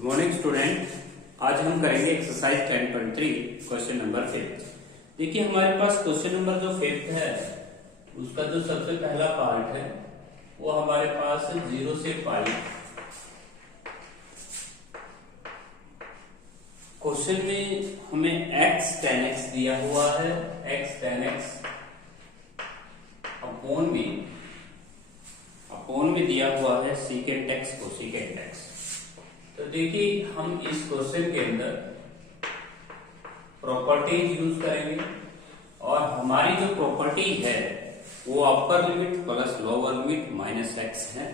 Good morning student. आज हम करेंगे एक्सरसाइज 10.3 क्वेश्चन नंबर 5। देखिए हमारे पास क्वेश्चन नंबर जो 5 है उसका जो सबसे पहला पार्ट है वो हमारे पास 0 से पाई। क्वेश्चन में हमें x tan x दिया हुआ है, x tan x अपॉन में दिया हुआ है secant x cosecant x। तो देखिए हम इस क्वेश्चन के अंदर प्रॉपर्टीज यूज करेंगे और हमारी जो प्रॉपर्टी है वो अपर limit plus lower limit minus x है।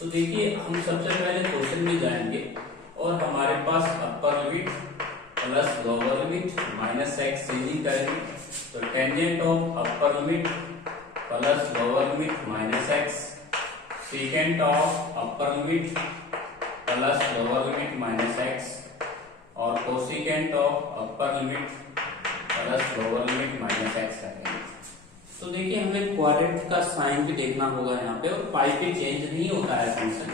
तो देखिए हम सबसे पहले क्वेश्चन में जाएंगे और हमारे पास upper limit plus lower limit minus x changing करेंगे। तो tangent of upper limit plus lower limit minus x, secant of upper limit plus lower limit minus x और cosecant of upper limit plus lower limit minus x करेंगे। तो देखिए हमें quadrant का sign भी देखना होगा यहाँ पे, और पाई पे चेंज नहीं होता है फंक्शन।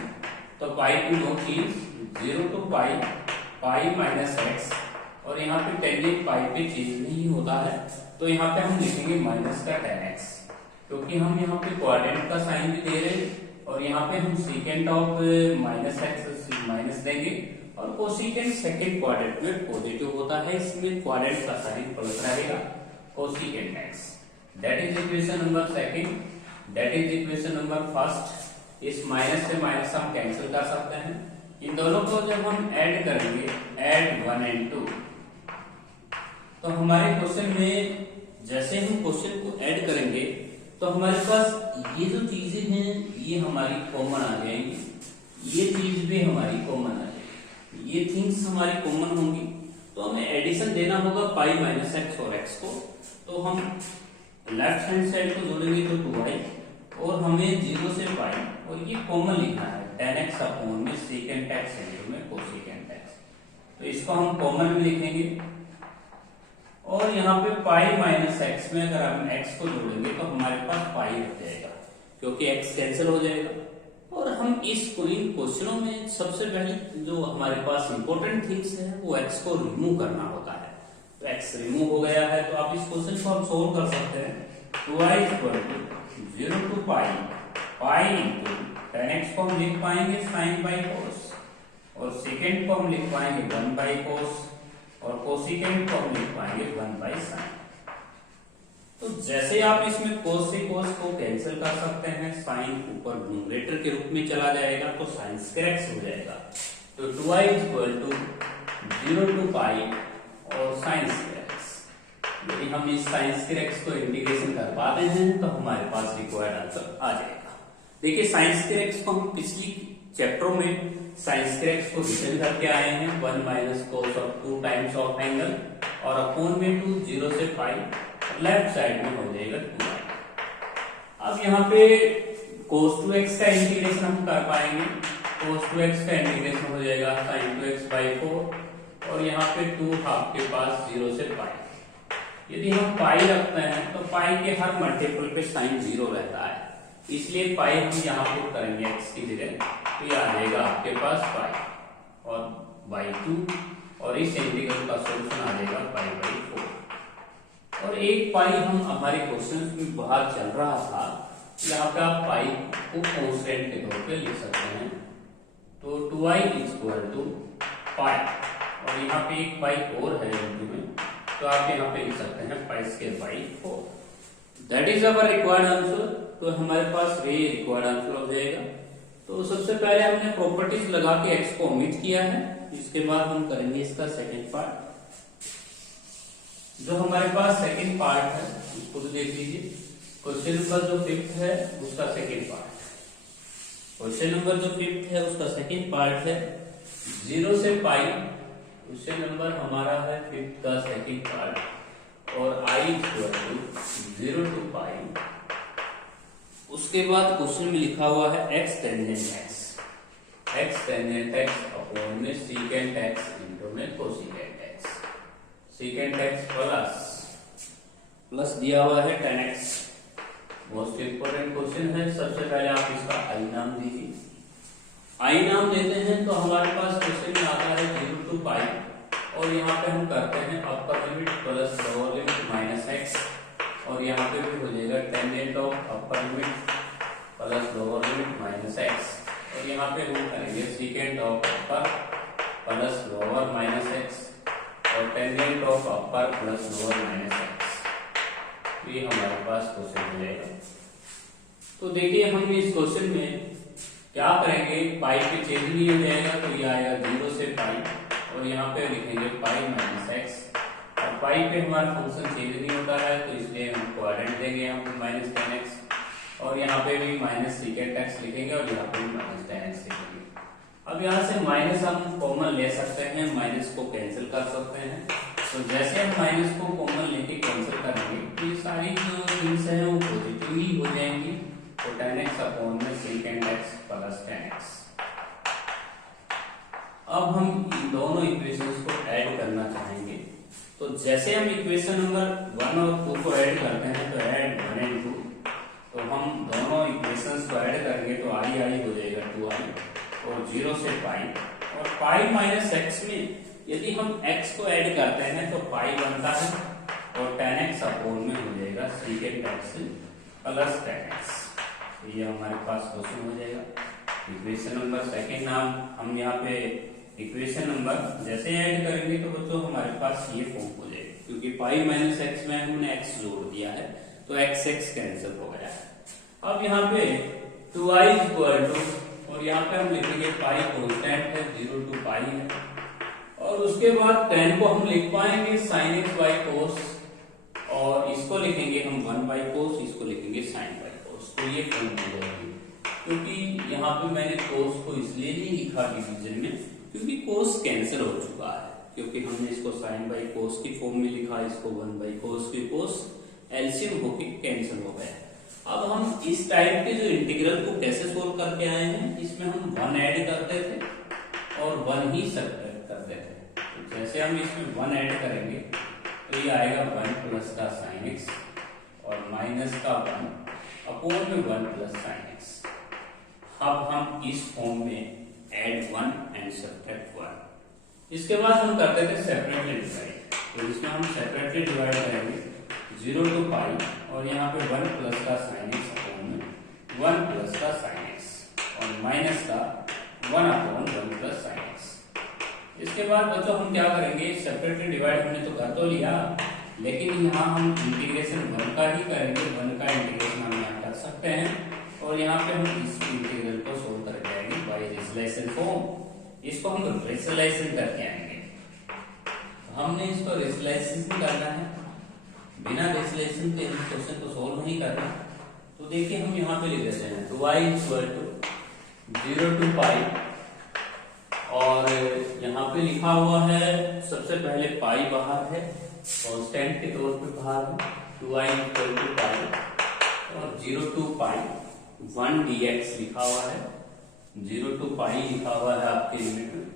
तो पाई टू नो चीज 0 to pi pi minus x, और यहाँ पे टेंजेंट पाई पे चेंज नहीं होता है। तो यहाँ पे हम लिखेंगे माइनस का tan x, क्योंकि हम यहाँ पे क्वाड्रेंट का साइन भी दे रहे हैं और यहाँ पे हम second of minus x minus देंगे और कोसिकेंट सेकेंड क्वाड्रेंट में पॉजिटिव होता है, इसमें क्वाड्रेंट का साइन प्लस रहेगा cosecant x। That is equation number second. That is equation number first. इस माइनस से माइनस हम कैंसिल कर सकते हैं। इन दोनों को जब हम ऐड करेंगे, ऐड 1 and 2, तो हमारे क्वेश्चन में जैसे हम क्वेश्चन को ऐड करेंगे तो हमारे पास ये जो चीजें हैं ये हमारी कॉमन आ जाएंगी, ये चीज भी हमारी कॉमन आ जाएगी, ये थिंग्स हमारी कॉमन होंगी। तो हमें एडिशन देना होगा पाई माइनस एक्स और एक्स को। तो हम लेफ्ट हैंड साइड को जोड़ेंगे तो 2y, और हमें 0 से पाई और ये कॉमन लिखना है tan x अपॉन में सेकेंट एक्स इंटू में कोसेकेंट एक्स। तो इसको हम कॉमन में लिखेंगे और यहाँ पे पाई माइनस एक्स में अगर हम x को जोड़ेंगे तो हमारे पास पाई हो जाएगा, क्योंकि x कैंसिल हो जाएगा। और हम इस इन क्वेश्चनों में सबसे पहले जो हमारे पास इंपॉर्टेंट थिंग्स है वो x को रिमूव करना होता है। तो x रिमूव हो गया है तो आप इस क्वेश्चन को हम सोल्व कर सकते हैं। 2y equal to 0 to pi pi into tan x को हम लिख पाएंगे साइन बाई कोस, और सेकेंड को हम लिख पाएंगे 1 बाई कोस, और कोसिकेंट को हम लिख पाएंगे 1 बाई साइन। तो जैसे आप इसमें कोस से कोस को कैंसिल कर सकते हैं, साइन ऊपर न्यूमरेटर के रूप में चला जाएगा तो साइन स्क्वायर x हो जाएगा। तो 2y इक्वल टू 0 टू पाई और साइन स्क्वायर x। यदि हम इस साइन स्क्वायर x को इंटीग्रेशन कर पाते हैं तो हमारे पास रिक्वायर्ड आंसर आ जाएगा। देखिए साइन स्क्वायर x को हम पिछली चैप्टरों में साइन स्क्वायर x को रिटर्न करके आए हैं 1 minus cos of 2 times of angle, और अपॉन में 2 0 से पाई, लेफ्ट साइड में हो जाएगा 2y। अब यहाँ पे cos 2x का इंटीग्रेशन हम कर पाएंगे। cos 2x का इंटीग्रेशन हो जाएगा sin 2x by 4, और यहाँ पे 2 आपके पास 0 से पाई। यदि हम पाई रखते हैं तो पाई के हर मल्टीपल पे साइन 0 रहता है, इसलिए पाई हम यहाँ पुट करेंगे x की जगह, तो ये आ जाएगा आपके पास पाई और बाई 2, और इस इंटीग्रल का सॉल्यूशन आ जाएगा पाई बाई 4। और एक पाई हम हमारे क्वेश्चन में बाहर चल रहा था, यहाँ पे आप पाई को कांस्टेंट के तौर पे लिख सकते हैं। तो 2y इक्वल टू पाई, और यहाँ पे एक पाई और है इंटू में, तो आप यहाँ पे लिख सकते हैं pi square by 4। That is our required answer. तो हमारे पास ये रिक्वायर्ड आंसर हो जाएगा। तो सबसे पहले हमने प्रॉपर्टीज लगा के x को ओमिट किया है, इसके बाद हम करेंगे इसका सेकंड पार्ट। जो हमारे पास सेकंड पार्ट है उसको तो देख लीजिए। क्वेश्चन नंबर जो 5 है उसका सेकंड पार्ट, क्वेश्चन नंबर जो 5 है उसका सेकंड पार्ट है 0 से पाई। क्वेश्चन नंबर हमारा है 5 का सेकंड पार्ट, और i इक्वल टू 0 टू पाई। उसके बाद क्वेश्चन में लिखा हुआ है x टेंजेंट x अपॉन में सेकेंट x इंटू में cosecant x, secant x plus दिया हुआ है tan x। Most important question है। सबसे पहले आप इसका i नाम दीजिए, आई नाम देते हैं तो हमारे पास क्वेश्चन में आता है 0 to पाई, और यहाँ पे हम करते हैं upper limit plus lower limit minus x, और यहाँ पे भी हो जाएगा tangent of upper limit plus lower limit minus x, और यहाँ पे हम करेंगे secant of upper plus lower minus x और tangent of upper plus lower minus x. ये हमारे पास क्वेश्चन हो जाएगा। तो देखिए हम इस क्वेश्चन में क्या करेंगे, पाई पे चेंज नहीं हो जाएगा तो ये आएगा 0 से पाई, और यहाँ पे लिखेंगे पाई माइनस एक्स, और पाई पे हमारा फंक्शन चेंज नहीं होता है तो इसलिए हम क्वाड्रेंट देंगे यहाँ पे माइनस टेन एक्स, और यहाँ पे भी माइनस सीकेंट एक्स लिखेंगे, और यहाँ पे भी माइनस टेन एक्स लिखेंगे। अब यहाँ से माइनस हम कॉमन ले सकते हैं, माइनस को कैंसिल कर सकते हैं। तो जैसे हम माइनस को कॉमन लेके कैंसिल करेंगे तो ये सारी जो थिंग्स हैं वो पॉजिटिव ही हो जाएंगी, तो टेन एक्स अपॉन में secant x plus ten x. अब हम इन दोनों इक्वेशंस को ऐड करना चाहेंगे, तो जैसे हम इक्वेशन नंबर 1 और 2 को ऐड करते हैं तो ऐड 1 एंड 2, तो हम दोनों इक्वेशंस को ऐड करेंगे तो आई आई हो जाएगा 2i, और 0 से पाई, और पाई माइनस एक्स में यदि हम x को ऐड करते हैं तो पाई बनता है, और tan x अपॉन में हो जाएगा secant x plus tan x। ये हमारे पास क्वेश्चन हो जाएगा। इक्वेशन नंबर सेकंड नाम हम यहाँ पे इक्वेशन नंबर जैसे ऐड करेंगे तो बच्चों हमारे पास ये फॉर्म हो जाएगा, क्योंकि पाई माइनस एक्स में हमने x जोड़ दिया है तो x x कैंसिल हो गया है। अब यहाँ पे 2i इक्वल टू, और यहाँ पे हम लिखेंगे पाई कांस्टेंट है 0 to पाई है, और उसके बाद tan को हम लिख पाएंगे sin x बाई कोस, और इसको लिखेंगे हम 1 बाई कोस, इसको लिखेंगे sin बाई कोस। तो ये फॉर्म हो जाएगी, क्योंकि यहाँ पे मैंने कोस को इसलिए नहीं लिखा डिवीजन में क्योंकि कोस कैंसिल हो चुका है, क्योंकि हमने इसको sin बाई कोस की फॉर्म में लिखा, इसको 1 बाई कोस की कोस एलसीएम होके कैंसिल हो गया। अब हम इस टाइप के जो इंटीग्रल को कैसे सोल्व करके आए हैं, इसमें हम 1 ऐड करते थे और 1 ही सब्ट्रैक्ट करते थे। तो जैसे हम इसमें 1 ऐड करेंगे तो ये आएगा 1 प्लस का sin x और माइनस का 1 अपॉन में 1 प्लस sin x। अब हम इस फॉर्म में ऐड 1 एंड सब्ट्रैक्ट 1। इसके बाद हम करते थे सेपरेटली डिवाइड, तो इसमें हम सेपरेटली डिवाइड करेंगे 0 to पाई, और यहाँ पे 1 प्लस का sin x अपॉन में 1 प्लस का sin x और माइनस का 1 अपॉन 1 प्लस sin x। इसके बाद बच्चों हम क्या करेंगे, सेपरेटली डिवाइड हमने तो कर तो लिया, लेकिन यहाँ हम इंटीग्रेशन 1 का ही करेंगे। 1 का इंटीग्रेशन हम यहाँ कर सकते हैं, और यहाँ पे हम इस इंटीग्रल को सोल्व करके आएंगे बाय रेशनलाइजेशन फॉर्म। इसको हम रेशनलाइजेशन करके आएंगे। हमने इसको रेशनलाइजेशन करना है, बिना रेशनलाइजेशन के इस क्वेश्चन को सोल्व नहीं करना। तो देखिए हम यहाँ पे लिख देते हैं 2i इक्वल टू 0 to पाई, और यहाँ पे लिखा हुआ है सबसे पहले पाई बाहर है, कांस्टेंट के तौर पे बाहर है 2i इक्वल टू पाई, और 0 to पाई 1 dx लिखा हुआ है, 0 to पाई लिखा हुआ है आपके लिमिट में।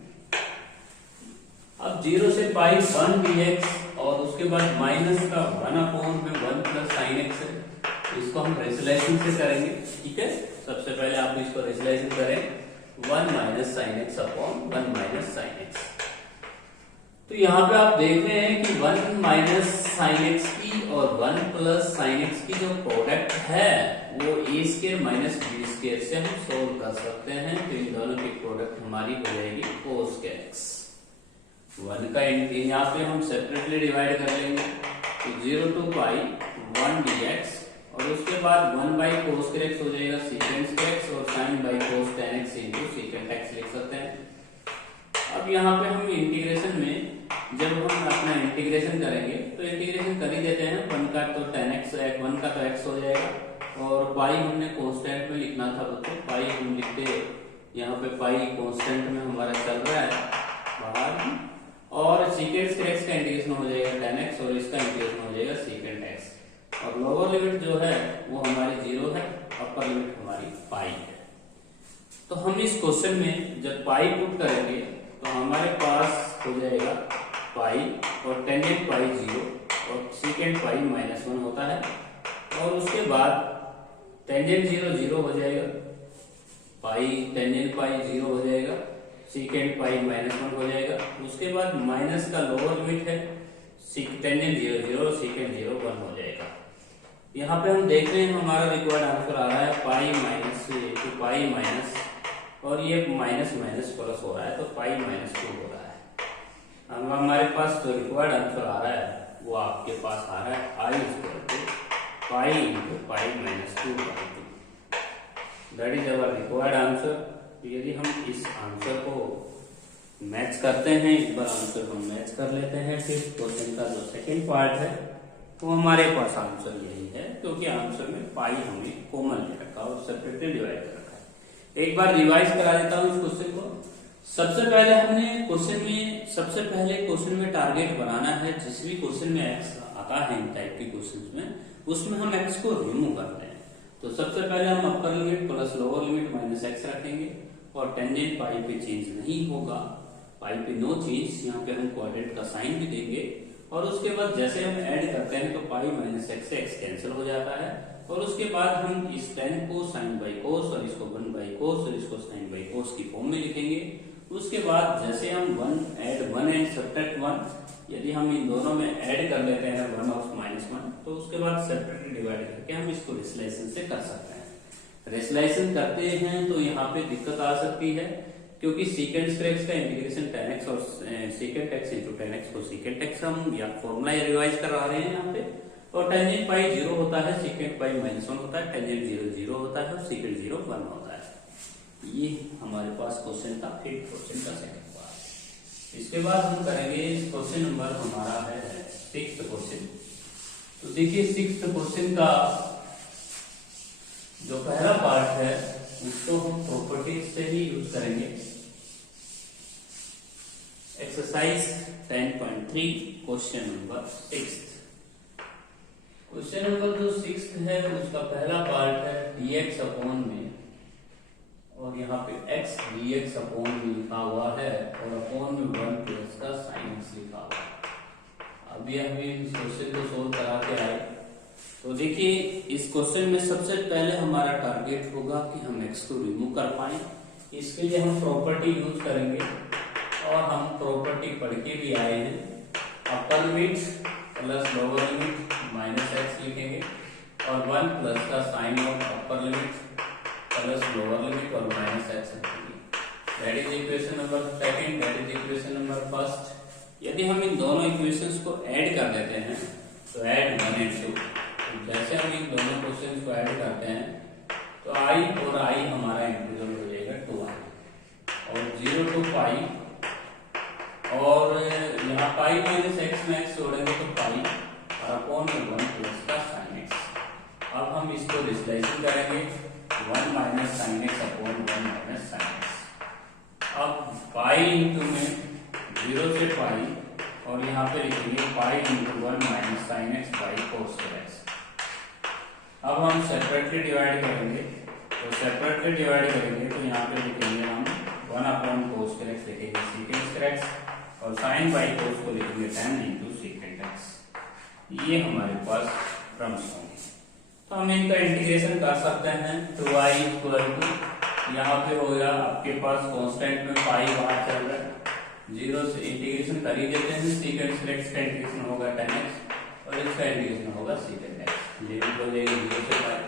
अब 0 से पाई 1 dx, और उसके बाद माइनस का 1 अपॉन में 1 प्लस sin x है, इसको हम रेशनलाइजेशन से करेंगे। ठीक है, सबसे पहले आप इसको रेशनलाइजेशन करें 1 minus sin x upon 1 minus sin x। तो यहाँ पे आप देख रहे हैं कि 1 माइनस sin x की और 1 प्लस sin x की जो प्रोडक्ट है वो a square minus b square से हम सोल्व कर सकते हैं। तो इन दोनों की प्रोडक्ट हमारी हो जाएगी cos x। 1 का यहाँ पे हम सेपरेटली डिवाइड कर लेंगे, तो 0 to पाई 1 dx, और उसके बाद 1 बाई कोस x हो जाएगा सीकेंट x, और sin by cos tan x into secant x लिख सकते हैं। अब यहाँ पे हम इंटीग्रेशन में जब हम अपना इंटीग्रेशन करेंगे तो इंटीग्रेशन कर ही देते हैं। 1 का तो tan x, 1 का तो x हो जाएगा, और पाई हमने कांस्टेंट में लिखना था बच्चों, पाई हम लिखते यहाँ पे पाई कांस्टेंट में हमारा चल रहा है बाहर, और सीकेंट x का इंटीग्रेशन हो जाएगा tan x, और इसका इंटीग्रेशन हो जाएगा सीकेंट x, और लोअर लिमिट जो है वो हमारी 0 है, अपर लिमिट हमारी पाई है। तो हम इस क्वेश्चन में जब पाई पुट करेंगे तो हमारे पास हो जाएगा पाई, और टेंजेंट पाई 0 और सीकेंट पाई -1 होता है, और उसके बाद टेंजेंट 0 0 हो जाएगा, पाई टेंजेंट पाई 0 हो जाएगा, सीकेंट पाई -1 हो जाएगा। उसके बाद माइनस का लोअर लिमिट है, टेंजेंट 0 0, सीकेंट 0 1 हो जाएगा। यहाँ पे हम देख रहे हैं हमारा रिक्वायर्ड आंसर आ रहा है pi minus two pi minus, और ये माइनस माइनस प्लस हो रहा है तो पाई -2 हो रहा है। अब हमारे पास जो रिक्वायर्ड आंसर आ रहा है वो आपके पास आ रहा है I equal to pi into pi -2/2। That is our required answer. यदि हम इस आंसर को मैच करते हैं, एक बार आंसर को मैच कर लेते हैं, फिर क्वेश्चन का जो सेकंड पार्ट है तो हमारे पास आंसर यही है, क्योंकि आंसर में पाई हमने कॉमन ले रखा और सेपरेटली डिवाइड कर रखा है। एक बार रिवाइज करा देता हूँ इस क्वेश्चन को। सबसे पहले हमने क्वेश्चन में टारगेट बनाना है। जिस भी क्वेश्चन में एक्स आता है इन टाइप के क्वेश्चन में, उसमें हम एक्स को रिमूव करते हैं। तो सबसे पहले हम upper limit plus lower limit minus x रखेंगे, और टेंजेंट पाई पे चेंज नहीं होगा, पाई पे नो चेंज। यहाँ पे हम क्वाड्रेंट का साइन भी देंगे, और उसके बाद जैसे हम ऐड करते हैं तो पाई माइनस एक्स से एक्स कैंसिल हो जाता है, और उसके बाद हम इस tan को साइन बाई कोस, और इसको 1 बाई कोस, और इसको साइन बाई कोस की फॉर्म में लिखेंगे। उसके बाद जैसे हम 1 एंड सब्ट्रैक्ट 1, यदि हम इन दोनों में ऐड कर लेते हैं 1 और -1, तो उसके बाद सेपरेटली डिवाइड करके हम इसको रेशनलाइजेशन से कर सकते हैं। रेशनलाइजेशन करते हैं तो यहाँ पे दिक्कत आ सकती है, क्योंकि सीकेंट स्क्वायर का इंटीग्रेशन tan x और secant x into tan x को सीकेंट x हम या फॉर्मूला रिवाइज करा रहे हैं यहाँ पे, और टेंजेंट पाई 0 होता है, सीकेंट पाई -1 होता है, टेंजेंट 0 0 होता है, और सीकेंट 0 1 होता है। ये हमारे पास क्वेश्चन था, फिर क्वेश्चन का सेकंड पार्ट। इसके बाद हम करेंगे इस क्वेश्चन नंबर हमारा है 6th क्वेश्चन। तो देखिए 6th क्वेश्चन का जो पहला पार्ट है उसको हम प्रॉपर्टीज से ही यूज करेंगे। Exercise 10.3 question number 6। Question number जो 6 है उसका पहला पार्ट है dx अपॉन में, और यहाँ पे x dx अपॉन में लिखा हुआ है, और अपॉन में 1 प्लस का साइन x लिखा हुआ है। अभी हम इस क्वेश्चन को सोल्व करा के आए। तो देखिए इस क्वेश्चन में सबसे पहले हमारा टारगेट होगा कि हम x को रिमूव कर पाए। इसके लिए हम प्रॉपर्टी यूज करेंगे, और हम प्रॉपर्टी पढ़ के भी आए हैं। Upper limit plus lower limit minus x लिखेंगे, और 1 प्लस का sine of upper limit plus lower limit और माइनस एक्स रखेंगे। That is equation number second, that is equation number first. यदि हम इन दोनों इक्वेशंस को ऐड कर देते हैं तो ऐड 1 एंड 2, जैसे हम इन दोनों क्वेश्चंस को ऐड करते हैं तो i और i हमारा इंटीग्रल हो जाएगा 2i, और 0 टू पाई, और यहाँ पाई माइनस एक्स में एक्स जोड़ेंगे तो पाई, और अपॉन में 1 प्लस का साइन एक्स। अब हम इसको रेशनलाइजेशन करेंगे, 1 minus sine x upon 1 minus sine x. अब पाई इंटू में 0 से पाई, और यहाँ पे लिखेंगे pi into 1 minus sine x by cos x. अब हम सेपरेटली डिवाइड करेंगे, तो सेपरेटली डिवाइड करेंगे तो यहाँ पे लिखेंगे हम 1 अपॉन कोस एक्स लिखेंगे सीकेंट एक्स, और साइन बाई कोस को लिखेंगे tan इंटू सीकेंट एक्स। ये हमारे पास टर्म्स होंगे। तो हम इनका इंटीग्रेशन कर सकते हैं। 2i इक्वल टू, यहाँ पे हो गया आपके पास कांस्टेंट में पाई बाहर चल रहा है, 0 से इंटीग्रेशन कर ही देते हैं। सीकेंट एक्स का इंटीग्रेशन होगा tan x, और इसका इंटीग्रेशन होगा सीकेंट एक्स। लिमिट हो जाएगी 0 से पाई।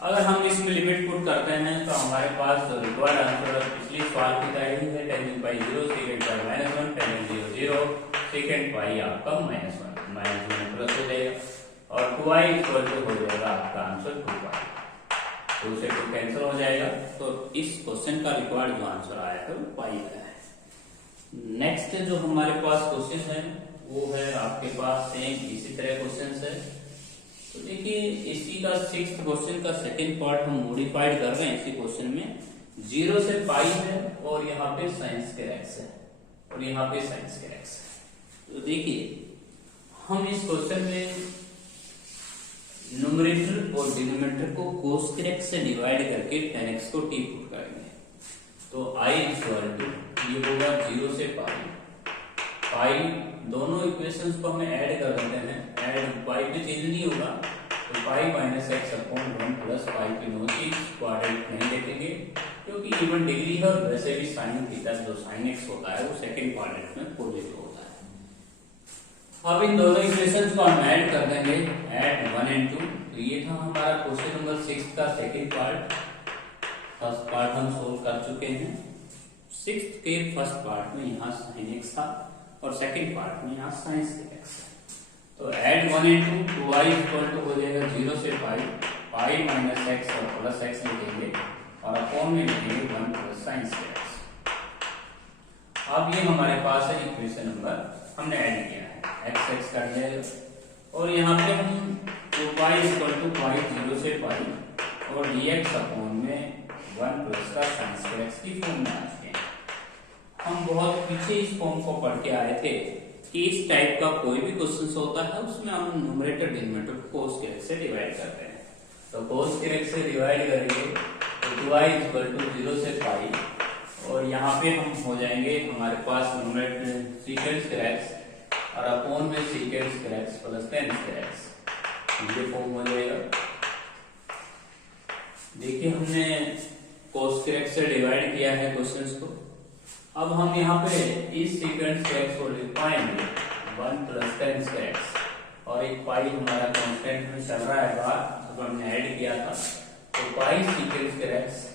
अगर हम इसमें लिमिट पुट करते हैं तो हमारे पास जो रिक्वायर्ड आंसर पिछली सवाल की तरह ही है, टेंजेंट पाई 0, सीकेंट पाई -1, टेंजेंट 0 0, सीकेंट पाई आपका -1 प्लस हो जाएगा, और 2i इक्वल टू हो जाएगा आपका आंसर 2i, 2 से 2 कैंसिल हो जाएगा। तो इस क्वेश्चन का रिक्वायर्ड जो आंसर आया है वो पाई का है। नेक्स्ट जो हमारे पास क्वेश्चन है वो है आपके पास सेम इसी तरह क्वेश्चन है। तो देखिए इसी का 6th क्वेश्चन का सेकंड पार्ट हम मॉडिफाइड कर रहे हैं। इसी क्वेश्चन में 0 से पाई है, और यहाँ पे साइन स्क्वायर एक्स है, और यहाँ पे साइन स्क्वायर एक्स है। तो देखिए हम इस क्वेश्चन में न्यूमरेटर और डिनोमिनेटर को कोस स्क्वायर एक्स से डिवाइड करके tan x को t पुट करेंगे। तो i इक्वल टू ये होगा 0 से पाई, पाई दोनों इक्वेशंस को हमें ऐड कर देते हैं। ऐड पाई पे चेंज नहीं होगा, तो पाई minus x upon 1 plus pi पे नो चेंज, क्वाड्रेंट नहीं देखेंगे इवन डिग्री है और वैसे भी साइन थीटा जो साइन एक्स होता है वो सेकंड क्वाड्रेंट में पॉजिटिव होता है। अब इन दोनों इक्वेशंस को हम ऐड कर देंगे, ऐड 1 and 2। तो ये था हमारा क्वेश्चन नंबर 6 का सेकंड पार्ट। फर्स्ट पार्ट हम सोल्व कर चुके हैं। 6th के फर्स्ट पार्ट में यहाँ साइन एक्स था और सेकंड पार्ट में यहाँ साइन एक्स है। तो add 1 and 2, 2y equal to हो जाएगा 0 से पाई, पाई माइनस एक्स और प्लस एक्स लिखेंगे और अपॉन में लिखेंगे 1 प्लस साइन एक्स। अब ये हमारे पास है इक्वेशन नंबर, हमने ऐड किया है, एक्स एक्स कर दिया और यहाँ पे हम 2y इक्वल टू पाई 0 से पाई और dx अपॉन में 1 प्लस का साइन एक्स की फॉर्म में आ चुके हैं। हम बहुत पीछे इस फॉर्म को पढ़ के आए थे कि इस टाइप का कोई भी क्वेश्चन होता है उसमें हम न्यूमरेटर डिनोमिनेटर को cos के से डिवाइड करते हैं। तो cos के से डिवाइड करेंगे तो 2y इक्वल टू 0 से पाई और यहाँ पे हम हो जाएंगे हमारे पास न्यूमरेटर सीकेंड स्क्वायर x और अपॉन में secant square x plus ten square x, ये फॉर्म हो जाएगा। देखिए हमने cos के से डिवाइड किया है क्वेश्चंस को। अब हम यहाँ पे इस सीक्वेंस x को लिख पाएंगे 1 प्लस टेन स्क्वायर x और एक पाई हमारा कांस्टेंट में चल रहा है बाहर, तो हमने ऐड किया था। तो पाई सीक्वेंस x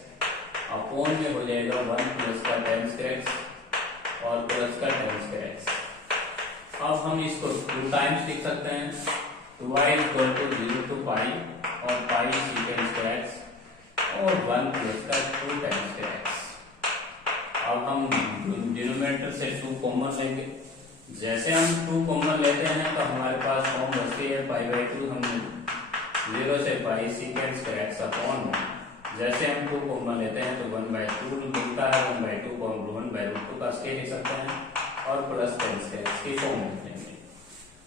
अपॉन में हो जाएगा 1 प्लस का टेन स्क्वायर x और प्लस का टेन स्क्वायर x। अब हम इसको 2 टाइम्स लिख सकते हैं, 2y इक्वल टू 0 टू पाई और पाई सीक्वेंस x और 1 प्लस का 2 टेन स्क्वायर x। अब हम डिनोमिनेटर से 2 कॉमन लेंगे। जैसे हम 2 कॉमन लेते हैं तो हमारे पास फॉर्म बचती है पाई बाई 2, हमने 0 से पाई सीकेंड स्क्वायर x अपॉन में। जैसे हम 2 कॉमन लेते हैं तो 1 बाई 2 मिलता है, 1 बाई 2 को हम 1 बाई रूट 2 का स्केयर लिख सकते हैं और प्लस टेन स्क्वायर x की फॉर्म में लेंगे।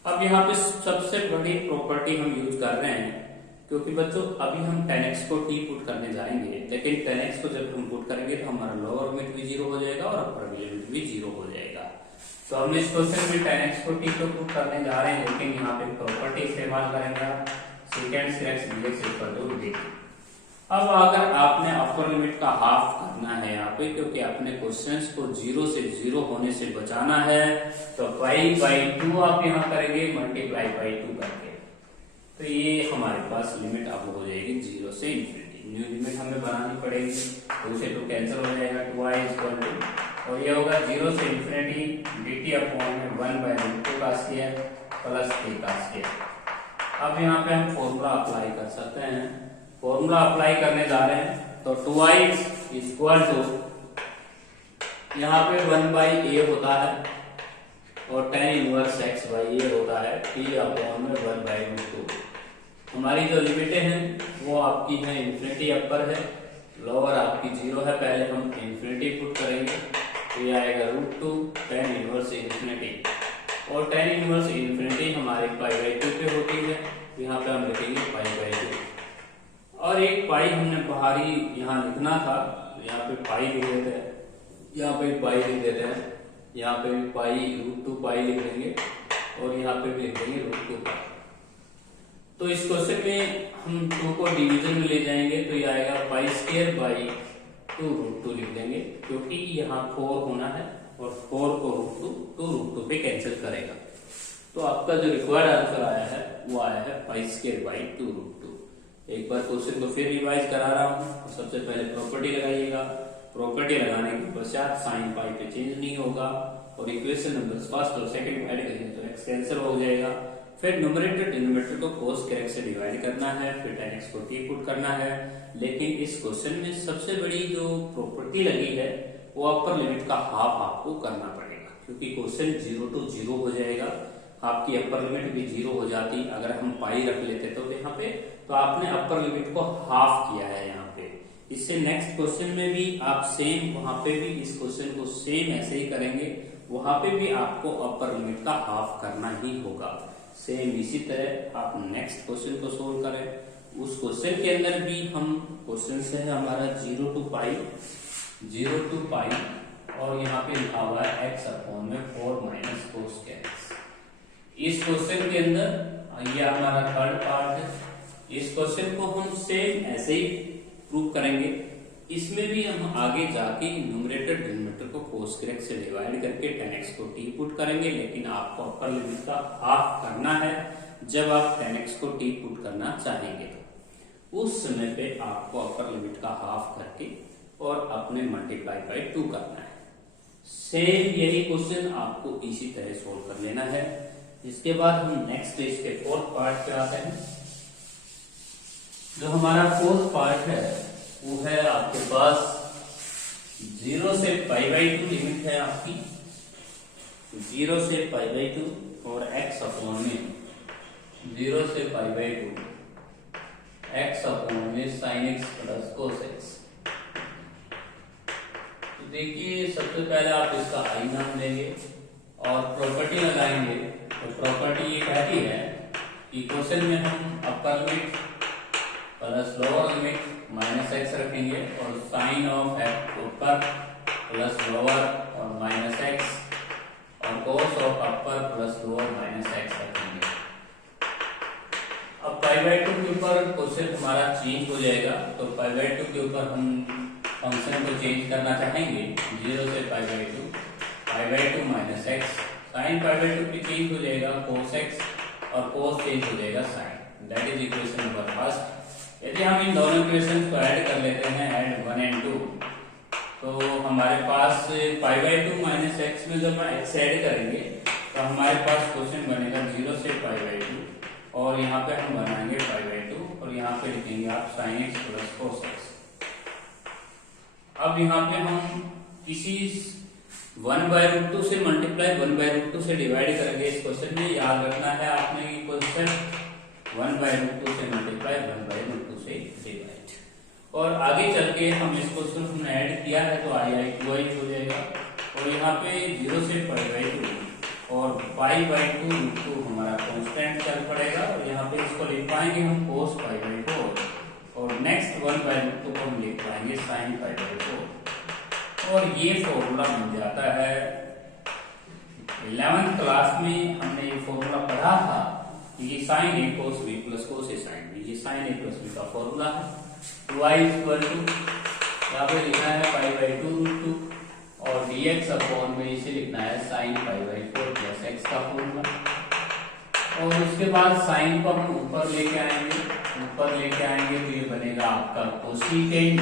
अब यहाँ पे सबसे बड़ी प्रॉपर्टी हम यूज कर रहे हैं, क्योंकि बच्चों अभी हम 10x को t पुट करने जाएंगे, लेकिन 10x को जब हम पुट करेंगे तो हमारा लोअर लिमिट भी 0 हो जाएगा और अपर लिमिट भी 0 हो जाएगा। तो हम इस क्वेश्चन में 10x को t को पुट करने जा रहे हैं, लेकिन यहाँ पे प्रॉपर्टी इस्तेमाल करेंगे second square dx equal to dt। अब अगर आपने अपर लिमिट का हाफ करना है यहाँ पे, क्योंकि आपने क्वेश्चंस को 0 से 0 होने से बचाना है, तो पाई बाई 2 आप यहाँ करेंगे मल्टीप्लाई बाई 2 करके। तो ये हमारे पास लिमिट अब हो जाएगी 0 से इन्फिनिटी। न्यू लिमिट हमें बनानी पड़ेगी, 2 से 2 कैंसिल हो जाएगा, 2y इक्वल टू और ये होगा 0 से इन्फिनिटी dt अपॉन में 1 बाई रूट 2 का स्क्वायर प्लस 3 का स्क्वायर। अब यहाँ पे हम फॉर्मूला अप्लाई कर सकते हैं। फॉर्मूला अप्लाई करने जा रहे हैं तो 2y इक्वल टू यहाँ पे 1 बाई a होता है और tan inverse x by a होता है, t अपॉन में 1 बाई रूट 2। हमारी जो लिमिटें हैं वो आपकी है इन्फिनिटी अपर है, लोअर आपकी 0 है। पहले हम इन्फिनिटी पुट करेंगे तो ये आएगा रूट 2 tan इनवर्स इन्फिनिटी और tan इनवर्स इन्फिनिटी हमारी पाई बाई 2 पे होती है, यहाँ पे हम लिखेंगे पाई बाई 2 और एक पाई हमने बाहरी यहाँ लिखना था, यहाँ पे पाई लिख देते हैं, यहाँ पे पाई लिख देते हैं, यहाँ पे पाई रूट 2 पाई लिख देंगे और यहाँ पे भी लिख देंगे रूट 2 पाई। तो इस क्वेश्चन में हम 2 को डिवीजन में ले जाएंगे तो ये आएगा पाई स्क्वायर बाई 2 रूट 2 लिख देंगे, क्योंकि यहाँ 4 होना है और 4 को रूट 2 पे कैंसिल करेगा। तो आपका जो रिक्वायर्ड आंसर आया है वो आया है पाई स्क्वायर बाई 2 रूट 2। एक बार क्वेश्चन को फिर रिवाइज करा रहा हूँ। तो सबसे पहले प्रॉपर्टी लगाइएगा, प्रॉपर्टी लगाने के पश्चात साइन पाई पे चेंज नहीं होगा और इक्वेशन नंबर फर्स्ट और सेकंड ऐड करेंगे तो x कैंसिल हो जाएगा। फिर न्यूमरेटर डिनोमिनेटर को cos के x से डिवाइड करना है, फिर tan x को t पुट करना है। लेकिन इस क्वेश्चन में सबसे बड़ी जो प्रॉपर्टी लगी है वो अपर लिमिट का हाफ आपको करना पड़ेगा, क्योंकि क्वेश्चन 0 to 0 हो जाएगा। आपकी अपर लिमिट भी 0 हो जाती अगर हम पाई रख लेते तो यहाँ पे, तो आपने अपर लिमिट को हाफ किया है यहाँ पे। इससे नेक्स्ट क्वेश्चन में भी आप सेम, वहां पे भी इस क्वेश्चन को सेम ऐसे ही करेंगे, वहां पे भी आपको अपर लिमिट का हाफ करना ही होगा। सेम इसी तरह आप नेक्स्ट क्वेश्चन को सोल्व करें। उस क्वेश्चन के अंदर भी हम क्वेश्चन से है हमारा 0 to पाई और यहाँ पे लिखा हुआ है x अपॉन में 4 माइनस cos के x। इस क्वेश्चन के अंदर ये हमारा थर्ड पार्ट है। इस क्वेश्चन को हम सेम ऐसे ही प्रूव करेंगे। इसमें भी हम आगे जाके न्यूमरेटर डिनोमिनेटर को cos x से डिवाइड करके tan x को t पुट करेंगे, लेकिन आपको अपर लिमिट का हाफ करना है। जब आप tan x को t पुट करना चाहेंगे तो उस समय पे आपको अपर लिमिट का हाफ करके और अपने मल्टीप्लाई बाय 2 करना है। सेम यही क्वेश्चन आपको इसी तरह सोल्व कर लेना है। इसके बाद हम नेक्स्ट इसके फोर्थ पार्ट पे आते हैं। जो हमारा फोर्थ पार्ट है वो है आपके पास 0 से π/2 लिमिट है आपकी, 0 से π/2 और x अपॉन में 0 से π/2 x अपॉन में sin x plus cos x। तो देखिए सबसे पहले आप इसका आई नाम लेंगे और प्रॉपर्टी लगाएंगे। तो प्रॉपर्टी ये कहती है कि क्वेश्चन में हम upper limit plus lower limit minus x रखेंगे और साइन ऑफ एक्स ऊपर प्लस लोअर और माइनस एक्स और cos of upper plus lower minus x रखेंगे। अब π/2 के ऊपर क्वेश्चन हमारा चेंज हो जाएगा। तो π/2 के ऊपर हम फंक्शन को चेंज करना चाहेंगे 0 से π/2 माइनस एक्स, साइन π/2 भी चेंज हो जाएगा cos x और cos चेंज हो जाएगा sine. That is equation number first. यदि हम इन दोनों इक्वेशन को ऐड कर लेते हैं, ऐड 1 एंड 2, तो हमारे पास π/2 माइनस एक्स में जब हम x ऐड करेंगे तो हमारे पास क्वेश्चन बनेगा 0 से π/2 और यहाँ पे हम बनाएंगे π/2 और यहाँ पे लिखेंगे आप sin x plus cos x। अब यहाँ पे हम इसी 1/√2 से मल्टीप्लाई 1/√2 से डिवाइड करेंगे। इस क्वेश्चन में याद रखना है आपने कि क्वेश्चन 1/√2 से मल्टीप्लाई 1/√2 से डिवाइड, और आगे चल के हम इस क्वेश्चन हमने ऐड किया है तो i2i हो जाएगा और यहाँ पे 0 से π/2 और π/2 हमारा कांस्टेंट चल पड़ेगा और यहाँ पे इसको लिख पाएंगे हम cos π/4 और नेक्स्ट 1/√2 को हम लिख पाएंगे sin π/4 और ये फॉर्मूला बन जाता है। 11th क्लास में हमने ये फॉर्मूला पढ़ा था कि ये sin a cos b plus cos a sin b, ये sin a प्लस b का फॉर्मूला है। y इक्वल टू यहाँ पे लिखना है π/2 और dx अपॉन में इसे लिखना है sin π/4 प्लस x का फॉर्मूला। और उसके बाद साइन को हम ऊपर लेके आएंगे तो ये बनेगा आपका कोसिकेंट।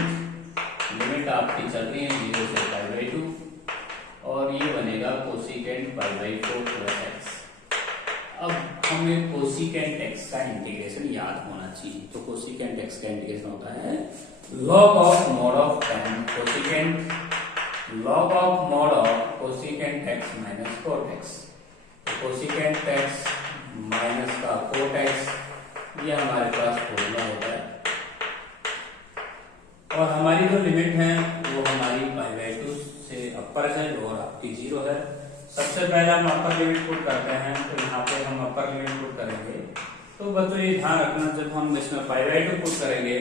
लिमिट आपकी चल रही है 0 से π/2 और ये बनेगा कोसिकेंट π/4 प्लस x। अब हमें कोसिकेंट x का इंटीग्रेशन याद होना चाहिए। तो कोसिकेंट x का इंटीग्रेशन होता है log of mod of tan cosecant log of mod of cosecant x minus cot x। तो कोसिकेंट x माइनस का cot x ये हमारे पास फॉर्मूला होता है। और हमारी जो लिमिट है वो हमारी π/2 से अपर है और आपकी 0 है। सबसे पहले हम अपर लिमिट पुट करते हैं तो यहाँ पे हम अपर लिमिट पुट करेंगे। तो बच्चों ये ध्यान रखना जब हम इसमें π/2 पुट करेंगे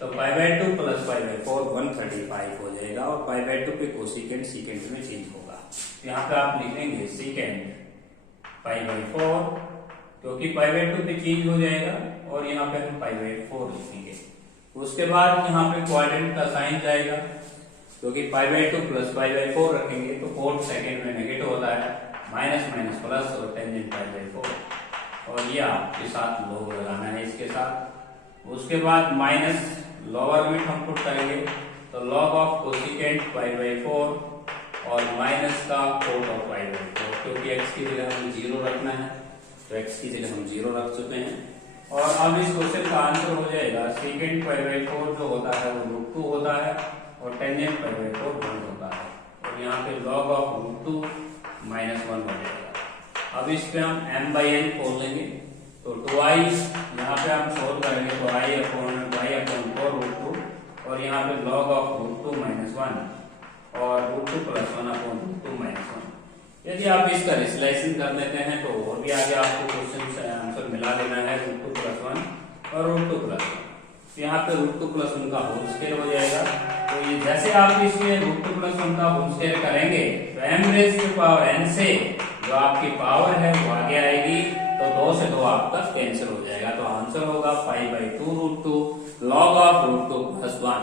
तो π/2 प्लस π/4 135 हो जाएगा और π/2 पे कोसिकेंट सीकेंट में चेंज होगा। तो यहाँ पे आप लिखेंगे सीकेंट π/4 क्योंकि π/2 पे चेंज हो जाएगा और यहाँ पे हम π/4 लिखेंगे। उसके बाद यहाँ पे क्वाड्रेंट का साइन जाएगा क्योंकि π/2 प्लस π/4 रखेंगे तो कोट सेकंड में नेगेटिव होता है, माइनस माइनस प्लस और टेंजेंट π/4 और ये आपके साथ लॉग लगाना है इसके साथ। उसके बाद माइनस लोअर लिमिट हम पुट करेंगे तो log ऑफ कोसिकेंट π/4 और माइनस का कोट ऑफ π/4 क्योंकि x की जगह हमें 0 रखना है तो x की जगह हम 0 रख चुके हैं। और अब इस क्वेश्चन का आंसर हो जाएगा सेकेंड π/4 जो होता है वो √2 होता है और टेंजेंट π/4 1 होता है और यहाँ पे log ऑफ √2 माइनस 1 हो जाएगा। अब इस पे हम m/n खोल लेंगे तो 2i यहाँ पे हम सोल्व करेंगे तो i अपॉन 4 √2 और यहाँ पे log ऑफ √2 माइनस 1 और √2 प्लस 1 अपॉन √2 माइनस 1। यदि आप इसका रिसलेशन कर लेते हैं तो और भी आगे आपको क्वेश्चन से आंसर मिला देना है √2 प्लस 1 और √2 प्लस 1। यहाँ पे √2 प्लस 1 का होल स्क्वायर हो जाएगा। तो ये जैसे आप इसमें √2 प्लस 1 का होल स्क्वायर करेंगे तो m रेज़ की पावर n से जो आपकी पावर है वो आगे आएगी तो 2 से 2 आपका कैंसिल हो जाएगा। तो आंसर होगा π/2 √2 log ऑफ √2 प्लस 1।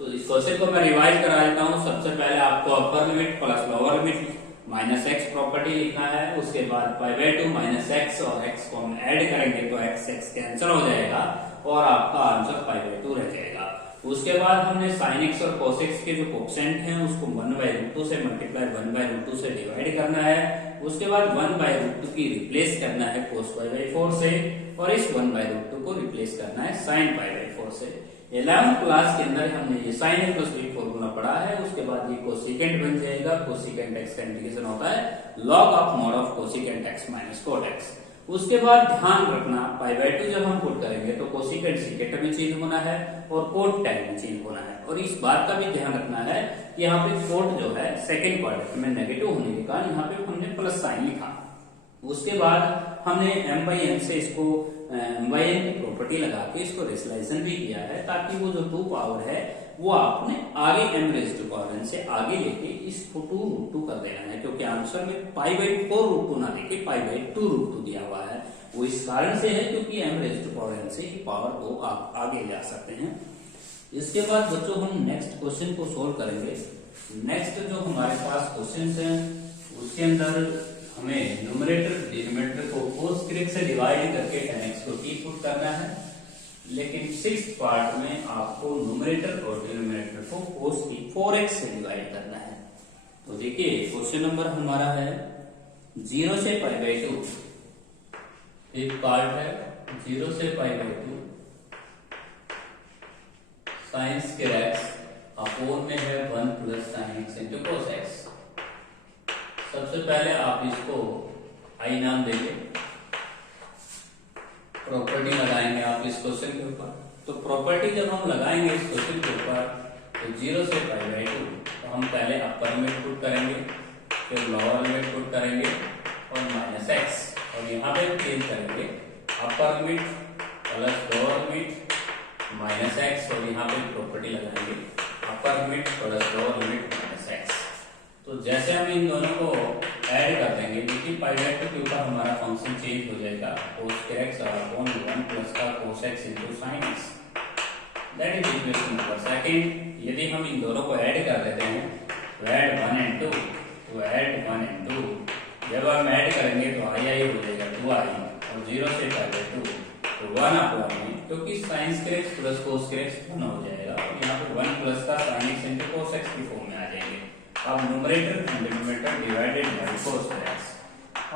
तो इस क्वेश्चन को मैं रिवाइज करा देता हूँ। सबसे पहले आपको अपर limit plus lower limit minus x property लिखना है। उसके बाद पाई बाय 2 माइनस एक्स और एक्स को हम ऐड करेंगे तो एक्स एक्स कैंसिल हो जाएगा और आपका आंसर पाई बाय 2 रह जाएगा। उसके बाद हमने साइन एक्स और कोस एक्स के जो कोएफिशिएंट हैं उसको 1/√2 से मल्टीप्लाई 1/√2 से डिवाइड करना है। उसके बाद 1/√2 की रिप्लेस करना है cos पाई बाय 4 से और इस 1/√2 को रिप्लेस करना है sin पाई बाय 4 से। 11th क्लास के अंदर हमने ये sin a plus b formula पढ़ा है। उसके बाद ये कोसिकेंट बन जाएगा। कोसिकेंट x का इंटीग्रेशन होता है log of mod of cosecant x minus cot x। उसके बाद ध्यान रखना पाई बाय 2 जब हम पुट करेंगे तो कोसिकेंट सीकेंट में चेंज होना है और कोट tan में चेंज होना है। और इस बात का भी ध्यान रखना है कि यहाँ पे कोट जो है सेकंड क्वाड्रेंट में नेगेटिव होने के कारण यहाँ पे हमने प्लस साइन लिखा। उसके बाद हमने m/n से इसको m/n की प्रॉपर्टी लगा के इसको रेशनलाइजेशन भी किया है ताकि वो जो 2 पावर है वो आपने आगे m⁻n से आगे लेके इसको 2√2 कर देना है, क्योंकि आंसर में पाई बाय 4√2 ना लेके पाई बाय 2√2 दिया हुआ है। वो इस कारण से है क्योंकि m⁻n से पावर को आप आगे ले आ सकते हैं। इसके बाद बच्चों हम नेक्स्ट क्वेश्चन को सोल्व करेंगे। नेक्स्ट जो हमारे पास क्वेश्चन है उसके अंदर हमें न्यूमरेटर डिनोमिनेटर को cos से डिवाइड करके tan x को t पुट करना है, लेकिन 6th पार्ट में आपको न्यूमरेटर और डिनोमिनेटर को cos की 4x से डिवाइड करना है। तो देखिए क्वेश्चन नंबर हमारा है 0 से पाई बाय 2, एक पार्ट है 0 से pi by 2 sine square x upon में है 1 plus sign x into cos x। सबसे पहले आप इसको आई नाम देंगे, प्रॉपर्टी लगाएंगे आप इस क्वेश्चन के ऊपर। तो प्रॉपर्टी जब हम लगाएंगे इस क्वेश्चन के ऊपर तो 0 से पाई बाय 2 तो हम पहले अपर लिमिट पुट करेंगे, फिर लोअर लिमिट पुट करेंगे और माइनस एक्स और यहाँ पे चेंज करेंगे अपर limit plus lower limit minus x और यहाँ पे प्रॉपर्टी लगाएंगे अपर limit plus lower limit minus x. तो जैसे हम इन दोनों को ऐड कर देंगे देखिए पाई बाय 2 के ऊपर हमारा फंक्शन चेंज हो जाएगा cos x अपॉन 1 प्लस का cos x into sin x। That is equation number second. यदि हम इन दोनों को ऐड कर देते हैं तो ऐड 1 and 2 तो ऐड 1 and 2 जब हम ऐड करेंगे तो i हो जाएगा 2i और 0 से पाई बाय 2 तो 1 अपॉन में, क्योंकि sin square x plus cos x 1 हो जाएगा और यहाँ पे 1 प्लस का sin x into cos x की फॉर्म में आ जाएंगे। अब numerator and denominator divided by cos x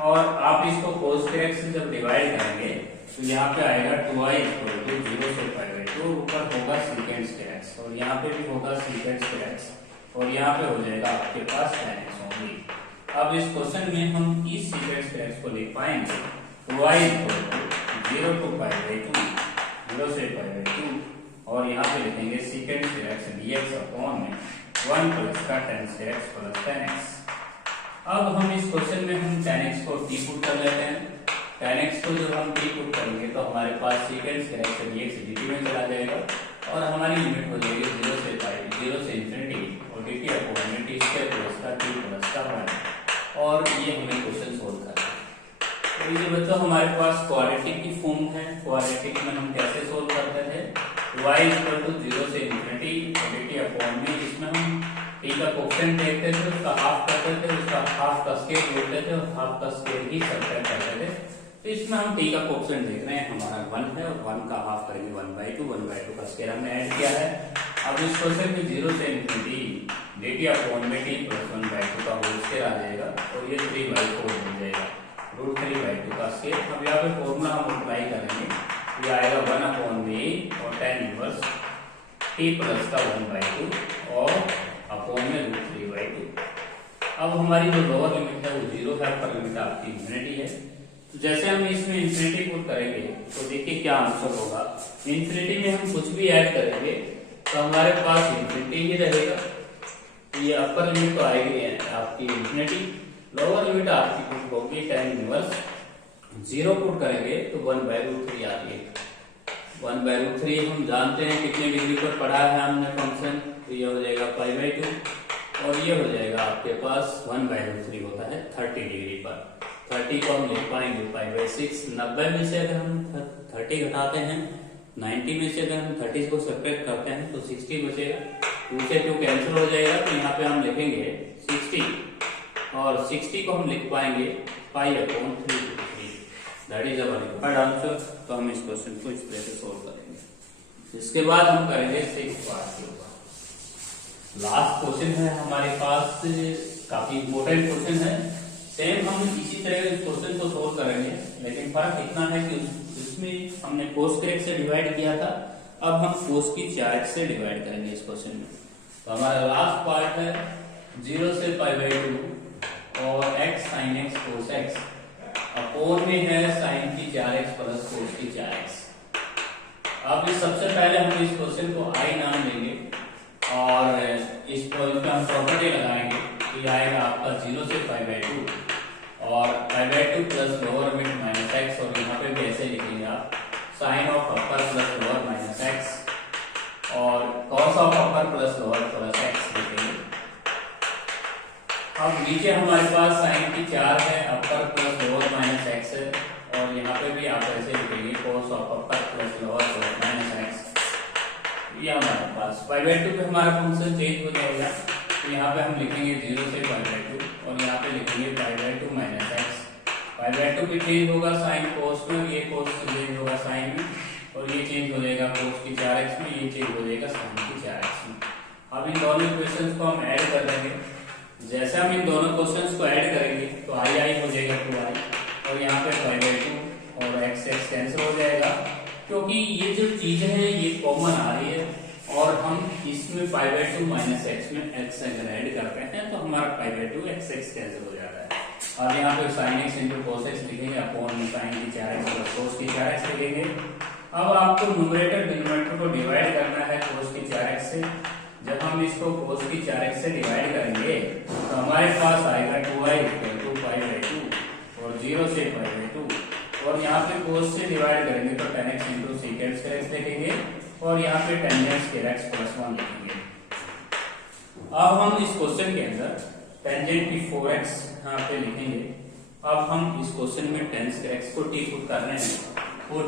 और आप इसको cos x से जब डिवाइड करेंगे तो यहाँ पे आएगा 2i = 0 से पाई बाय 2, ऊपर होगा secant square x और यहाँ पे भी होगा secant square x और यहाँ पे हो जाएगा आपके पास tan x ओनली। अब इस क्वेश्चन में हम इस secant square x को लिख पाएंगे 2i = 0 to पाई बाय 2 0 से पाई बाय 2 और यहाँ पे लिखेंगे secant square x dx upon में 1 प्लस का tan square x plus tan x। अब हम इस क्वेश्चन में हम tan x को t पुट कर लेते हैं। tan x को जब हम t पुट करेंगे तो हमारे पास secant square x dx dt में चला जाएगा और हमारी लिमिट हो जाएगी 0 से पाई 0 से इंफिनिटी और dt अपॉन में t स्क्वायर प्लस का t प्लस का 1 और ये हमें क्वेश्चन सोल्व करना है। तो ये बच्चों हमारे पास क्वाड्रेटिक की फॉर्म है। क्वाड्रेटिक में हम कैसे सोल्व करते थे y = 0 से इंफिनिटी और dt अपॉन में, इसमें हम t का कोएफिशिएंट देखते थे उसका हाफ करते थे, उसका हाफ का स्क्वायर जोड़ते थे और हाफ का स्क्वायर ही सब्ट्रैक्ट करते थे। तो इसमें हम t का कोएफिशिएंट देख रहे हैं हमारा 1 है और 1 का हाफ करेंगे 1/2 का स्क्वायर हमने ऐड किया है। अब इस क्वेश्चन में 0 से इंफिनिटी dt अपॉन में t प्लस 1/2 का होल स्क्वायर आ जाएगा और ये 3/4 बन जाएगा √3/2 का स्क्वायर। अब यहाँ पे फॉर्मूला हम अप्लाई करेंगे, ये आएगा 1 अपॉन में और tan इनवर्स t प्लस का 1/2 और अपॉन में √3/2। अब हमारी जो लोअर लिमिट है वो 0 है, अपर लिमिट आपकी इंफिनिटी है। तो जैसे हम इसमें इंफिनिटी पुट करेंगे तो देखिए क्या आंसर होगा। इंफिनिटी में हम कुछ भी ऐड करेंगे तो हमारे पास इंफिनिटी ही रहेगा। ये अपर लिमिट तो आएगी आपकी इंफिनिटी, लोअर लिमिट आपकी पुट होगी tan इनवर्स 0 पुट करेंगे तो 1/√3 आती है। 1/√3 हम जानते हैं कितने डिग्री पर पढ़ा है हमने फंक्शन, तो ये हो जाएगा पाई बाय 2 और ये हो जाएगा आपके पास 1/√3 होता है 30 डिग्री पर। 30 को हम लिख पाएंगे पाई बाय 6। 90 में से अगर हम 30 घटाते हैं, 90 में से अगर हम 30 को सब्ट्रैक्ट करते हैं तो 60 बचेगा 2 से 2 कैंसिल हो जाएगा, तो यहाँ पे हम लिखेंगे 60 और 60 को हम लिख पाएंगे π/3 that is our required answer. तो हम इस क्वेश्चन को इस तरह से सोल्व करेंगे। इसके बाद हम करेंगे 6 पार्ट के ऊपर। लास्ट क्वेश्चन है हमारे पास, काफी इंपॉर्टेंट क्वेश्चन है। सेम हम इसी तरह इस क्वेश्चन को सोल्व करेंगे, लेकिन फर्क इतना है कि उसमें हमने cos के x से डिवाइड किया था, अब हम cos की 4x से डिवाइड करेंगे इस क्वेश्चन में। तो हमारा लास्ट पार्ट है 0 से π/2 और x sin x cos x upon में है sin की 4x प्लस cos की 4x। अब इस सबसे पहले हम इस क्वेश्चन को I नाम देंगे और इस पॉइंट पे हम प्रॉपर्टी लगाएंगे। तो ये आएगा आपका 0 से π/2 और π/2 plus lower limit minus x, और यहाँ पे भी ऐसे लिखेंगे आप sine of upper plus lower minus x और cos of upper plus lower plus x लिखेंगे। अब नीचे हमारे पास साइन की 4 है, अपर प्लस लोअर माइनस x है, और यहाँ पे भी आप ऐसे लिखेंगे cos of upper plus lower plus minus x। ये हमारे पास π/2 पे हमारा फंक्शन चेंज हो जाएगा, तो यहाँ पे हम लिखेंगे 0 से π/2 और यहाँ पे लिखेंगे π/2 माइनस x। π/2 भी चेंज होगा साइन कोस में, ये कोस चेंज होगा साइन में, और ये चेंज हो जाएगा कोस की 4x में, ये चेंज हो जाएगा साइन की 4x में। अब इन दोनों इक्वेशंस को हम ऐड कर देंगे। जैसे हम इन दोनों क्वेश्चंस को ऐड करेंगे तो i हो जाएगा 2i, और यहाँ पे π/2 और x कैंसिल हो जाएगा, क्योंकि ये जो चीज है ये कॉमन आ रही है, और हम इसमें π/2 माइनस x में x अगर ऐड करते हैं तो हमारा π/2 x कैंसिल हो जाता है। और यहाँ पे sin x into cos x लिखेंगे अपॉन में sin की 4x प्लस cos की 4x लिखेंगे। अब आपको न्यूमरेटर डिनोमिनेटर को डिवाइड करना है cos की 4x से। जब हम इसको cos की 4x से डिवाइड करेंगे तो हमारे पास आएगा 2i इक्वल π/2 और 0 से π/2, और यहाँ पे cos से डिवाइड करेंगे तो tan x into secant square x लिखेंगे, और यहाँ पे tan x प्लस 1 लिखेंगे। अब हम इस क्वेश्चन के अंदर टेंजेंट की 4x यहाँ पे लिखेंगे। अब हम इस क्वेश्चन में tan x को t पुट कर रहे हैं, put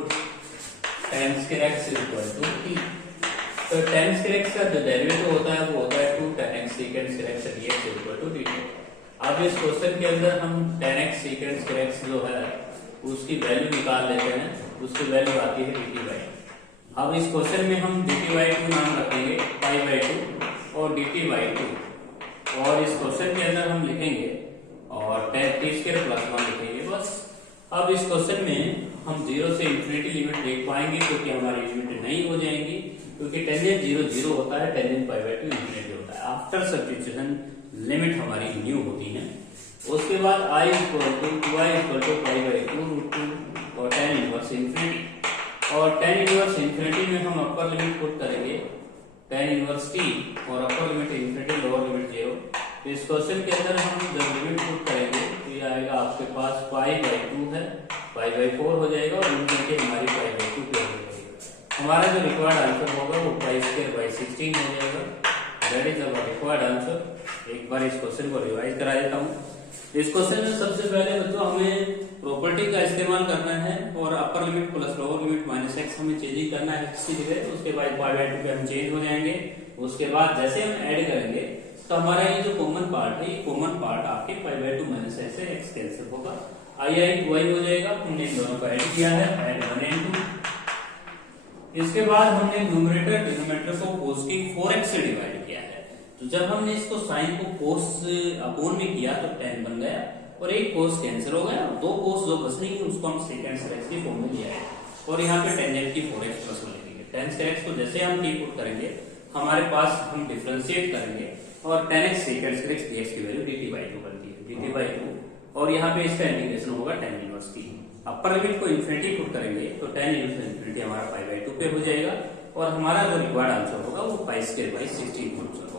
tan x equal to t। तो tan x का जो डेरिवेटिव होता है वो होता है 2 tan x secant x dx equal to dt। अब इस क्वेश्चन के अंदर हम tan x secant x जो है उसकी वैल्यू निकाल लेते हैं, उसकी वैल्यू आती है dt/2। अब इस क्वेश्चन में हम dt/2 नाम रखेंगे π/2 और dt/2, और इस क्वेश्चन के अंदर हम लिखेंगे और tan t² प्लस 1 लिखेंगे बस। अब इस क्वेश्चन में हम 0 से इंफिनिटी लिमिट देख पाएंगे, क्योंकि हमारी लिमिट नहीं हो जाएंगी, क्योंकि टेंजेंट 0 0 होता है, टेंजेंट π/2 इंफिनिटी होता है। आफ्टर सब्स्टिट्यूशन लिमिट हमारी न्यू होती है। उसके बाद i equal to 2i equal to π/2 और tan इनवर्स इंफिनिटी, और tan इनवर्स इंफिनिटी में हम अपर लिमिट पुट करेंगे tan इनवर्स t और upper limit infinity lower limit 0। तो इस क्वेश्चन के अंदर हम जब लिमिट पुट करेंगे तो ये आएगा आपके पास π/2 है, π/4 हो जाएगा, और इंफिनिटी हमारी π/2 पे हो जाएगी। हमारा जो रिक्वायर्ड आंसर होगा वो π²/16 हो जाएगा। That is our required answer. एक बार इस क्वेश्चन को रिवाइज करा देता हूँ। इस क्वेश्चन में सबसे पहले बच्चों हमें प्रॉपर्टी का इस्तेमाल करना है, और upper limit plus lower limit minus x हमें चेंजिंग करना है x की जगह। उसके बाद π/2 पे हम चेंज हो जाएंगे। उसके बाद जैसे हम ऐड करेंगे तो हमारा ये जो कॉमन पार्ट है, ये कॉमन पार्ट आपके π/2 माइनस x से x कैंसिल होगा, i 2i हो जाएगा। हमने इन दोनों को ऐड किया है, ऐड 1 and 2। इसके बाद हमने न्यूमरेटर डिनोमिनेटर को cos की 4x से डिवाइड किया है। तो जब हमने इसको साइन को cos अपोन में किया तो tan बन गया, और एक cos कैंसिल हो गया, और 2 cos जो बच रही है उसको हम secant x की फॉर्म में लिया है, और यहाँ पे टेंजेंट की 4x प्लस 1 लिखेंगे। tan x को जैसे हम t पुट करेंगे हमारे पास हम डिफरेंशिएट करेंगे, और tan x secant x dx की वैल्यू dt/2 बनती है, dt/2, और यहाँ पे इसका इंटीग्रेशन होगा tan inverse t। Upper limit को इंफिनिटी पुट करेंगे तो tan इनफिनिटी हमारा π/2 पे हो जाएगा, और हमारा जो रिक्वायर्ड आंसर होगा वो π²/16 आंसर होगा।